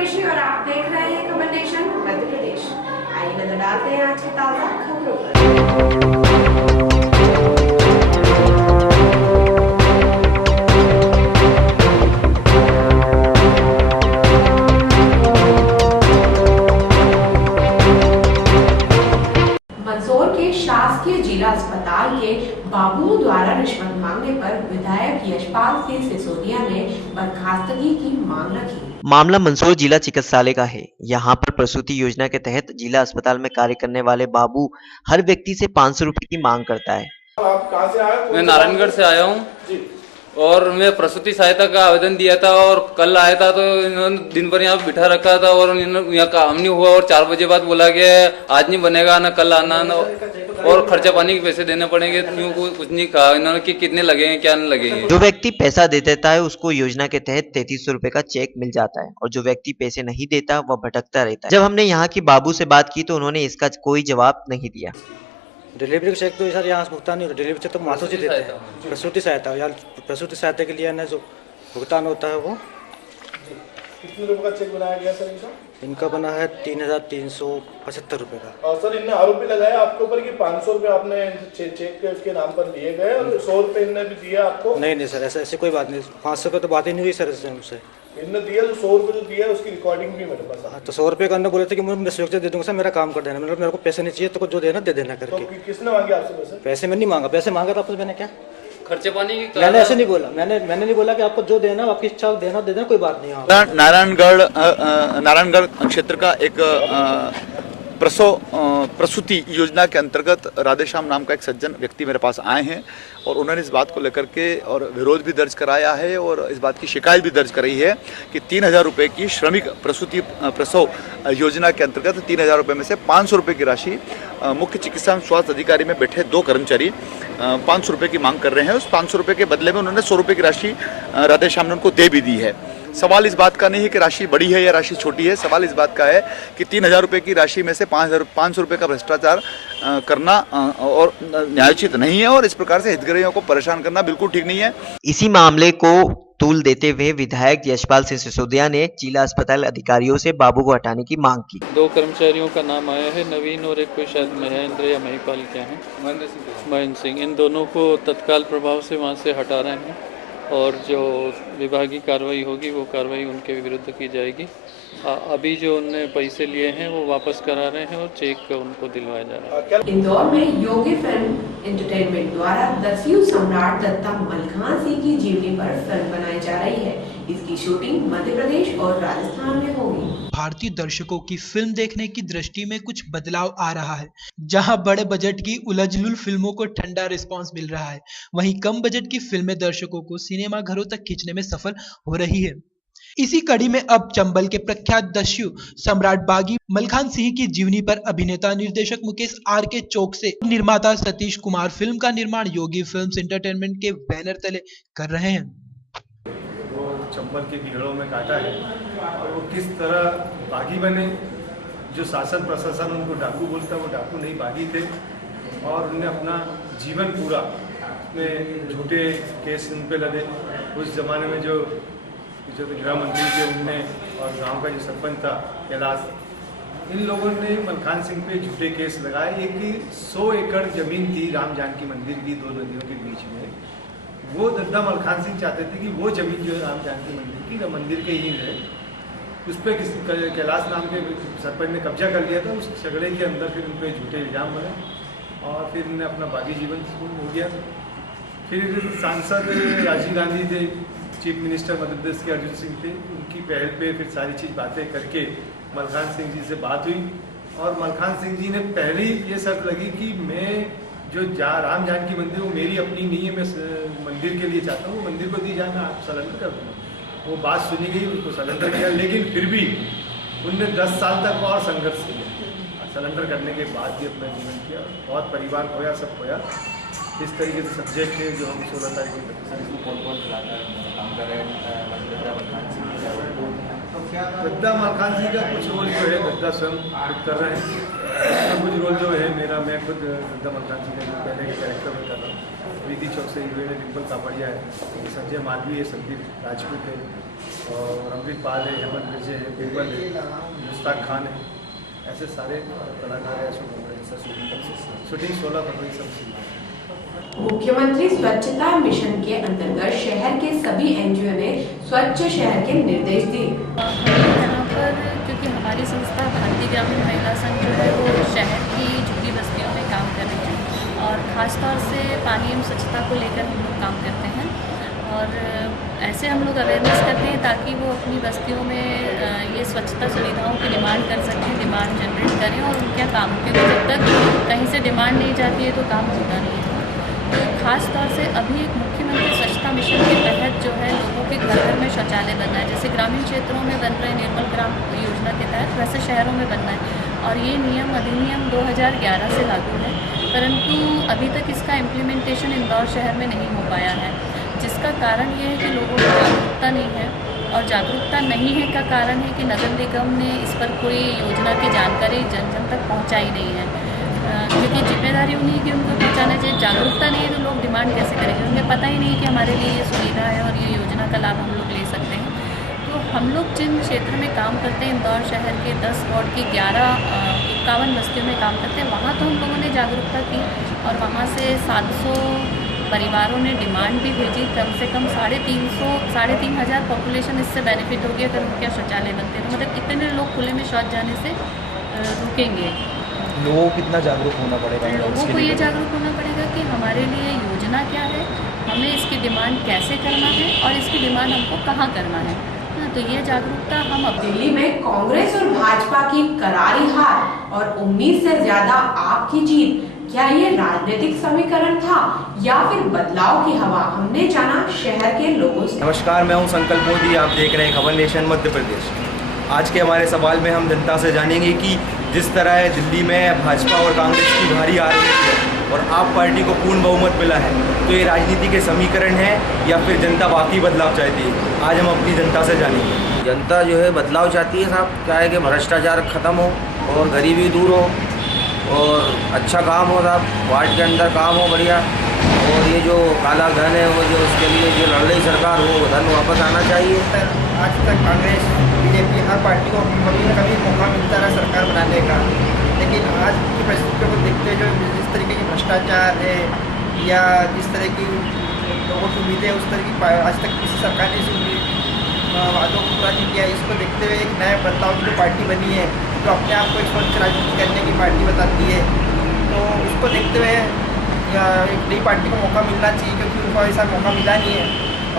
कुरैशी और आप देख रहे हैं खबर नेशन मध्य प्रदेश। आइए नजर डालते हैं आज की ताजा खबरों पर। मंदसौर के शासकीय जिला अस्पताल के बाबुओं द्वारा रिश्वत मांगने पर विधायक यशपाल सिंह सिसोदिया ने बर्खास्तगी की मांग रखी। मामला मंदसौर जिला चिकित्सालय का है। यहाँ पर प्रसूति योजना के तहत जिला अस्पताल में कार्य करने वाले बाबू हर व्यक्ति से 500 रुपए की मांग करता है। आप कहाँ से आए? मैं नारायणगढ़ से आया हूँ और मैं प्रसूति सहायता का आवेदन दिया था और कल आया था तो इन्होंने दिन भर यहाँ बिठा रखा था और यहाँ काम नहीं हुआ और 4 बजे बाद बोला गया आज नहीं बनेगा ना कल आना ना और खर्चा पानी के पैसे देने पड़ेंगे। कुछ नहीं कहा इन्होंने कि कितने लगेंगे क्या नहीं लगेंगे। जो व्यक्ति पैसा दे देता है उसको योजना के तहत 3300 रुपए का चेक मिल जाता है और जो व्यक्ति पैसे नहीं देता वह भटकता रहता है। जब हमने यहाँ की बाबू से बात की तो उन्होंने इसका कोई जवाब नहीं दिया। डिलीवरी चेक तो सर यहाँ भुगतान नहीं होता, डिलीवरी चेक तो मासों से देते हैं। प्रसूति सहायता यार प्रसूति सहायता के लिए ना जो भुगतान होता है वो कितने रुपए का चेक बनाया गया सर इनका बना है 3375 रुपए का। और सर इनने आरोप भी लगाया आपके ऊपर कि 500 रुपए आपने चेक के नाम पर दिए गए और 100 रुपए इनने भी दिया आपको। नहीं सर ऐसे कोई बात नहीं, 500 रुपये तो बात ही नहीं हुई सर हमसे। इनने दिया जो 100 रुपए जो दिया उसकी रिकॉर्डिंग भी मेरे पास है। तो 100 रुपये का अंदर बोले थे कि मैं सुरक्षा दे दूंगा सर, मेरा काम कर देना, मेरे को पैसे नहीं चाहिए तो जो देना दे देना करके। तो किसने मांगे आपसे पैसे? पैसे मैंने नहीं मांगा, पैसे मांगा था आपसे मैंने क्या खर्चे पानी की मैंने ऐसे नहीं बोला, मैंने नहीं बोला कि आपको जो देना आपकी इच्छा देना दे देना, कोई बात नहीं। नारायणगढ़ क्षेत्र का एक प्रसूति योजना के अंतर्गत राधेश्याम नाम का एक सज्जन व्यक्ति मेरे पास आए हैं और उन्होंने इस बात को लेकर के और विरोध भी दर्ज कराया है और इस बात की शिकायत भी दर्ज कराई है कि 3000 रुपये की श्रमिक प्रसूति प्रसव योजना के अंतर्गत 3000 रुपये में से 500 रुपये की राशि मुख्य चिकित्सा एवं स्वास्थ्य अधिकारी में बैठे 2 कर्मचारी 500 रुपये की मांग कर रहे हैं। उस 500 रुपये के बदले में उन्होंने 100 रुपये की राशि राधेश्याम ने उनको दे भी दी है। सवाल इस बात का नहीं है कि राशि बड़ी है या राशि छोटी है, सवाल इस बात का है कि 3000 रुपये की राशि में से 500 रुपये का भ्रष्टाचार करना और न्यायोचित नहीं है और इस प्रकार से हितग्राहियों को परेशान करना बिल्कुल ठीक नहीं है। इसी मामले को तूल देते हुए विधायक यशपाल सिंह सिसोदिया ने जिला अस्पताल अधिकारियों से बाबू को हटाने की मांग की। 2 कर्मचारियों का नाम आया है, नवीन और एक कोई शायद महेंद्र या महिपाल क्या है, महेंद्र सिंह। इन दोनों को तत्काल प्रभाव से वहाँ से हटा रहे हैं और जो विभागीय कार्रवाई होगी वो कार्रवाई उनके विरुद्ध की जाएगी। अभी जो उनने पैसे लिए हैं वो वापस करा रहे हैं और चेक उनको दिलवाया जा रहा है। इंदौर में योगी फिल्म एंटरटेनमेंट द्वारा दस्यु सम्राट दत्ता मलखान सिंह की जीवनी पर फिल्म बनाई जा रही है। इसकी शूटिंग मध्य प्रदेश और राजस्थान में होगी। भारतीय दर्शकों की फिल्म देखने की दृष्टि में कुछ बदलाव आ रहा है। जहां बड़े बजट की उलझलुल फिल्मों को ठंडा रिस्पांस मिल रहा है, वहीं कम बजट की फिल्में दर्शकों को सिनेमा घरों तक खींचने में सफल हो रही है। इसी कड़ी में अब चंबल के प्रख्यात दस्यु सम्राट बागी मलखान सिंह की जीवनी पर अभिनेता निर्देशक मुकेश R.K. चौक से निर्माता सतीश कुमार फिल्म का निर्माण योगी फिल्म्स एंटरटेनमेंट के बैनर तले कर रहे हैं। वो चंबल के कीड़ों में काटा है और वो किस तरह बागी बने, जो शासन प्रशासन उनको डाकू बोलता है वो डाकू नहीं बागी थे और उनने अपना जीवन पूरा में झूठे केस उन पे लगे। उस जमाने में जो गृह मंत्री थे उनने और गांव का जो सरपंच था कैलाश, इन लोगों ने मलखान सिंह पे झूठे केस लगाए। एक 100 एकड़ जमीन थी राम जानकी मंदिर की 2 नदियों के बीच में, वो दद्दा मलखान सिंह चाहते थे कि वो जमीन जो है राम जानकी मंदिर की मंदिर के ही है, उस पर किसी कैलाश नाम के सरपंच ने कब्जा कर लिया था। उस झगड़े के अंदर फिर उन पर झूठे इल्ज़ाम बने और फिर उन्हें अपना बागी जीवन हो गया। फिर सांसद राजीव गांधी थे, चीफ मिनिस्टर मध्य प्रदेश के अर्जुन सिंह थे, उनकी पहल पे फिर सारी चीज़ बातें करके मलखान सिंह जी से बात हुई और मलखान सिंह जी ने पहले ये शर्त लगी कि मैं जो राम जानकी मंदिर वो मेरी अपनी नहीं है, मैं मंदिर के लिए चाहता हूँ, वो मंदिर को दी जाए, मैं आप सरेंडर कर दूँगा। वो बात सुनी गई, उनको सरेंडर किया, लेकिन फिर भी उनने 10 साल तक और संघर्ष किया। सरेंडर करने के बाद भी अपना जीवन किया, बहुत परिवार खोया, सब खोया। इस तरीके से सब्जेक्ट है जो हम 16 तारीख को कौन कौन काम कर रहे हैं गद्दा मलखान सिंह का कुछ रोल जो है गद्दा स्वयं खुद कर रहे हैं, कुछ रोल जो है मैं खुद गद्दा मलखान सिंह का पहले के कैरेक्टर में कर रहा हूँ। प्रीति चौक से हीरोइन डिम्पल कापड़िया है, संजय मालवी है, संदीप राजपूत है, और अमृत पाल है, हेमंत विजय है, बीरबल है, मुश्ताक खान है, ऐसे सारे कलाकार हैं। शूटिंग 16 फरवरी सब शुरू है। मुख्यमंत्री स्वच्छता मिशन के अंतर्गत शहर के सभी एनजीओ ने स्वच्छ शहर के निर्देश दिए। यहाँ पर क्योंकि हमारी संस्था भारतीय ग्रामीण महिला संघ जो है वो शहर की झुग्गी बस्तियों में काम कर रही है और ख़ासतौर से पानी एवं स्वच्छता को लेकर हम लोग काम करते हैं और ऐसे हम लोग अवेयरनेस करते हैं ताकि वो अपनी बस्तियों में ये स्वच्छता सुविधाओं की डिमांड कर सकें, डिमांड जनरेट करें और उनके काम, क्योंकि जब तक कहीं से डिमांड नहीं जाती है तो काम होता नहीं है। तो खास तौर से अभी एक मुख्यमंत्री स्वच्छता मिशन के तहत जो है लोगों के घर घर में शौचालय बनना है, जैसे ग्रामीण क्षेत्रों में बन रहे निर्मल ग्राम योजना के तहत वैसे शहरों में बनना है और ये नियम अधिनियम 2011 से लागू है, परंतु अभी तक इसका इम्प्लीमेंटेशन इंदौर शहर में नहीं हो पाया है, जिसका कारण ये है कि लोगों को जागरूकता नहीं है और जागरूकता नहीं है का कारण है कि नगर निगम ने इस पर कोई योजना की जानकारी जन जन तक पहुँचाई नहीं है, क्योंकि जिम्मेदारी उन्हीं की उनको पहुँचाना चाहिए। जागरूकता नहीं है तो लोग डिमांड कैसे करेंगे, उन्हें पता ही नहीं कि हमारे लिए ये सुविधा है और ये योजना का लाभ हम लोग ले सकते हैं। तो हम लोग जिन क्षेत्र में काम करते हैं, इंदौर शहर के 10 वार्ड की 51 बस्तियों में काम करते हैं, वहाँ तो हम लोगों ने जागरूकता की और वहाँ से 700 परिवारों ने डिमांड भी भेजी, कम से कम 3,500 पॉपुलेशन इससे बेनिफिट होगी अगर उनके शौचालय बनते हैं। मतलब इतने लोग खुले में शौच जाने से रुकेंगे। लोगों को कितना जागरूक होना पड़ेगा? लोगों को ये जागरूक होना पड़ेगा कि हमारे लिए योजना क्या है, हमें इसकी डिमांड कैसे करना है और इसकी डिमांड हमको कहाँ करना है। तो ये जागरूकता हम अब दिल्ली में कांग्रेस और भाजपा की करारी हार और उम्मीद से ज्यादा आपकी जीत, क्या ये राजनीतिक समीकरण था या फिर बदलाव की हवा? हमने जाना शहर के लोगों से। नमस्कार, मैं हूं संकल्प मोदी, आप देख रहे हैं खबर नेशन मध्य प्रदेश। आज के हमारे सवाल में हम जनता से जानेंगे कि जिस तरह दिल्ली में भाजपा और कांग्रेस की भारी हार हुई है और आप पार्टी को पूर्ण बहुमत मिला है, तो ये राजनीति के समीकरण है या फिर जनता वाकई बदलाव चाहती है? आज हम अपनी जनता से जानेंगे। जनता जो है बदलाव चाहती है साहब, क्या है कि भ्रष्टाचार खत्म हो और गरीबी दूर हो और अच्छा काम हो साहब, वार्ड के अंदर काम हो बढ़िया, और ये जो काला धन है वो जो उसके लिए जो लड़ रही सरकार वो धन वापस आना चाहिए। आज तक कांग्रेस बीजेपी हर पार्टी को कभी न कभी मौका मिलता रहा सरकार बनाने का, लेकिन आज की परिस्थितियों को देखते जो जिस तरीके की भ्रष्टाचार है या जिस तरह की लोगों की उम्मीदें उस तरह की आज तक किसी सरकार ने वादों को पूरा नहीं किया, इसको देखते हुए एक नया बदलाव की जो पार्टी बनी है जो अपने आप को एक स्वच्छ राजनीति करने की पार्टी बताती है, तो उसको देखते हुए एक नई पार्टी को मौका मिलना चाहिए, क्योंकि उनको ऐसा मौका मिला नहीं है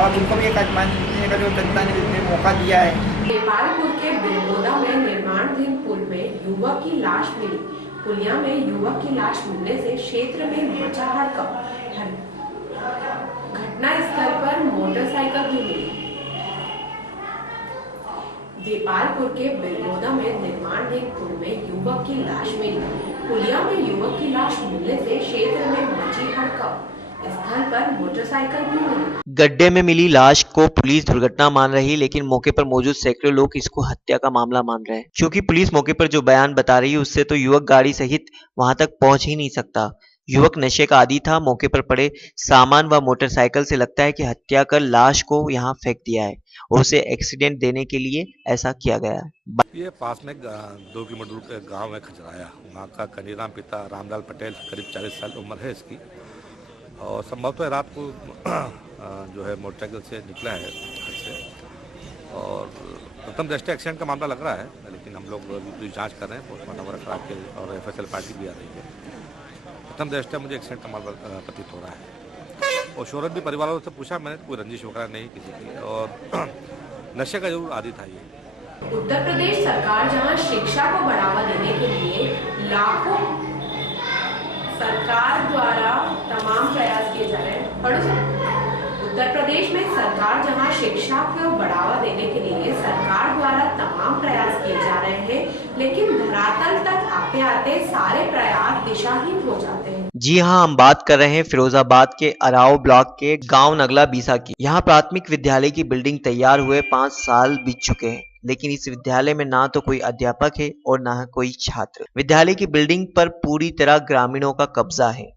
और उनको भी एक आजमाने का जो जनता ने मौका दिया है। नेपालपुर के बिरमोदा में निर्माणाधीन पुल में युवक की लाश मिली। पुलिया में युवक की लाश मिलने से क्षेत्र में मचा हड़कंप। घटना स्थल पर मोटरसाइकिल भी मिली। देपालपुर के बिरमोदा में निर्माणाधीन पुल में युवक की लाश मिली। पुलिया में युवक की लाश मिलने से क्षेत्र में मची हड़कंप। स्थल पर मोटरसाइकिल भी मिली। गड्ढे में मिली लाश को पुलिस दुर्घटना मान रही, लेकिन मौके पर मौजूद सैकड़ों लोग इसको हत्या का मामला मान रहे हैं। क्योंकि पुलिस मौके पर जो बयान बता रही है उससे तो युवक गाड़ी सहित वहां तक पहुंच ही नहीं सकता। युवक नशे का आदी था। मौके पर पड़े सामान व मोटरसाइकिल से लगता है कि हत्या कर लाश को यहाँ फेंक दिया है और उसे एक्सीडेंट देने के लिए ऐसा किया गया है। ये पास में 2 किलोमीटर दूर के गाँव है खजराया, वहाँ का कनीराम पिता रामलाल पटेल, करीब 40 साल उम्र है इसकी, और संभवतः रात को जो है मोटरसाइकिल से निकला है घर से, और प्रथम दृष्टया एक्सीडेंट का मामला लग रहा है, लेकिन हम लोग पूरी जांच कर रहे हैं, पोस्टमार्टम वगैरह करा के, और FSL पार्टी भी आ रही है। प्रथम दृष्टया मुझे एक्सीडेंट का मामला प्रतीत हो रहा है, और शोहरत भी परिवार वालों से पूछा मैंने, कोई रंजिश वगैरह नहीं किसी की, और नशे का जरूर आदी था ये। उत्तर प्रदेश सरकार जहां शिक्षा को बढ़ावा देने के लिए लाखों सरकार द्वारा तमाम प्रयास किए जा रहे हैं। उत्तर प्रदेश में सरकार जहां शिक्षा को बढ़ावा देने के लिए सरकार द्वारा तमाम प्रयास किए जा रहे हैं, लेकिन धरातल तक आते आते सारे प्रयास दिशाहीन हो जाते हैं। जी हाँ, हम बात कर रहे हैं फिरोजाबाद के अराव ब्लॉक के गांव नगला बीसा की। यहाँ प्राथमिक विद्यालय की बिल्डिंग तैयार हुए 5 साल बीत चुके हैं, लेकिन इस विद्यालय में ना तो कोई अध्यापक है और ना कोई छात्र। विद्यालय की बिल्डिंग पर पूरी तरह ग्रामीणों का कब्जा है।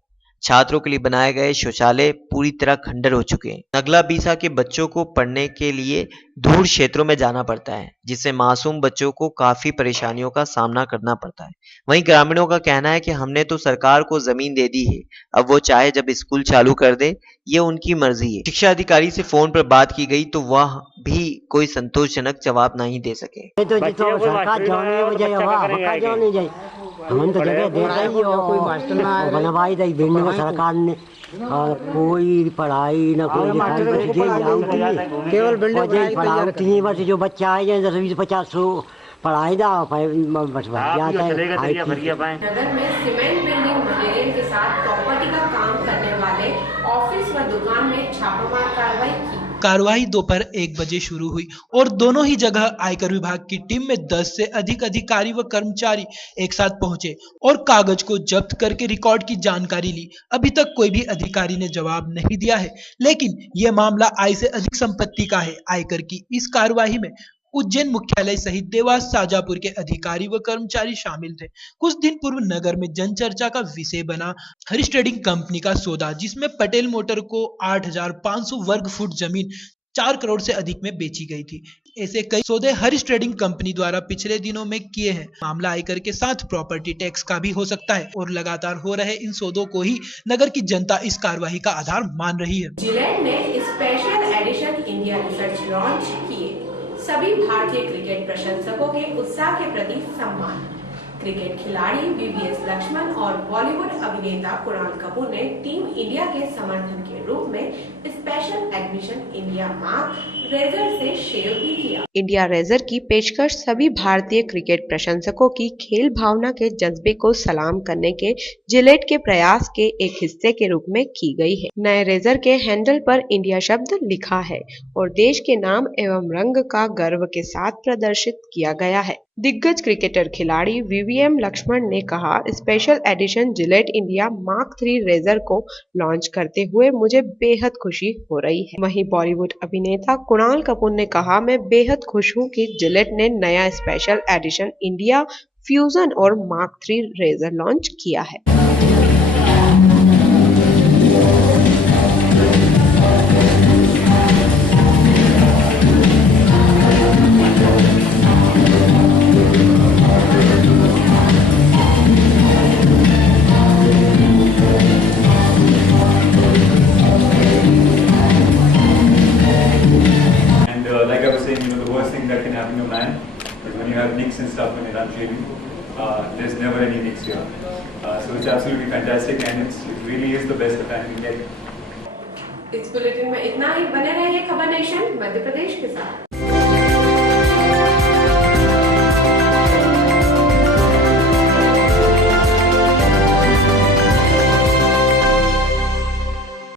छात्रों के लिए बनाए गए शौचालय पूरी तरह खंडर हो चुके हैं। नगला बीसा के बच्चों को पढ़ने के लिए दूर क्षेत्रों में जाना पड़ता है, जिससे मासूम बच्चों को काफी परेशानियों का सामना करना पड़ता है। वहीं ग्रामीणों का कहना है कि हमने तो सरकार को जमीन दे दी है, अब वो चाहे जब स्कूल चालू कर दे, ये उनकी मर्जी है। शिक्षा अधिकारी से फोन पर बात की गई तो वह भी कोई संतोषजनक जवाब नहीं दे सके। हम तो जगह दे रही हो कोई मास्टर ना बनवाई दी बिल्डिंग सरकार ने और कोई पढ़ाई ना कोई लिखाई केवल बिल्डिंग पढ़ाई बस जो बच्चा आए जाए 10-20-50 पढ़ाई दा बस जाता है। नगर में सीमेंट बिल्डिंग मटेरियल के साथ प्रॉपर्टी का काम करने वाले ऑफिस व दुकान में छापामार कार्रवाई की। कार्रवाई दोपहर 1 बजे शुरू हुई और दोनों ही जगह आयकर विभाग की टीम में 10 से अधिक अधिकारी व कर्मचारी एक साथ पहुंचे और कागज को जब्त करके रिकॉर्ड की जानकारी ली। अभी तक कोई भी अधिकारी ने जवाब नहीं दिया है, लेकिन यह मामला आय से अधिक संपत्ति का है। आयकर की इस कार्रवाई में उज्जैन मुख्यालय सहित देवास शाजापुर के अधिकारी व कर्मचारी शामिल थे। कुछ दिन पूर्व नगर में जनचर्चा का विषय बना हरीश ट्रेडिंग कंपनी का सौदा, जिसमें पटेल मोटर को 8,500 वर्ग फुट जमीन 4 करोड़ से अधिक में बेची गई थी। ऐसे कई सौदे हरीश ट्रेडिंग कंपनी द्वारा पिछले दिनों में किए हैं। मामला आयकर के साथ प्रॉपर्टी टैक्स का भी हो सकता है और लगातार हो रहे इन सौदों को ही नगर की जनता इस कार्यवाही का आधार मान रही है। जिलेट ने special edition India research launch किए। सभी भारतीय क्रिकेट प्रशंसकों के उत्साह के प्रति सम्मान। क्रिकेट खिलाड़ी वीवीएस लक्ष्मण और बॉलीवुड अभिनेता कुणाल कपूर ने टीम इंडिया के समर्थन के रूप में special admission India mark razor से शेयर भी किया। इंडिया रेजर की पेशकश सभी भारतीय क्रिकेट प्रशंसकों की खेल भावना के जज्बे को सलाम करने के जिलेट के प्रयास के एक हिस्से के रूप में की गई है। नए रेजर के हैंडल पर इंडिया शब्द लिखा है और देश के नाम एवं रंग का गर्व के साथ प्रदर्शित किया गया है। दिग्गज क्रिकेटर खिलाड़ी वीवीएम लक्ष्मण ने कहा, special edition Gillette India mark 3 razor को लॉन्च करते हुए मुझे बेहद खुशी हो रही है। वहीं बॉलीवुड अभिनेता कुणाल कपूर ने कहा, मैं बेहद खुश हूं कि जिलेट ने नया स्पेशल एडिशन इंडिया फ्यूजन और मार्क 3 रेजर लॉन्च किया है। Like I was saying, the worst thing that can happen to man is when you have nicks and stuff when you're not shaving. There's never any nicks here. So it's absolutely fantastic and it really is the best that I can get. इस bulletin में इतना ही। बने रहिए खबर nation Madhya Pradesh के साथ।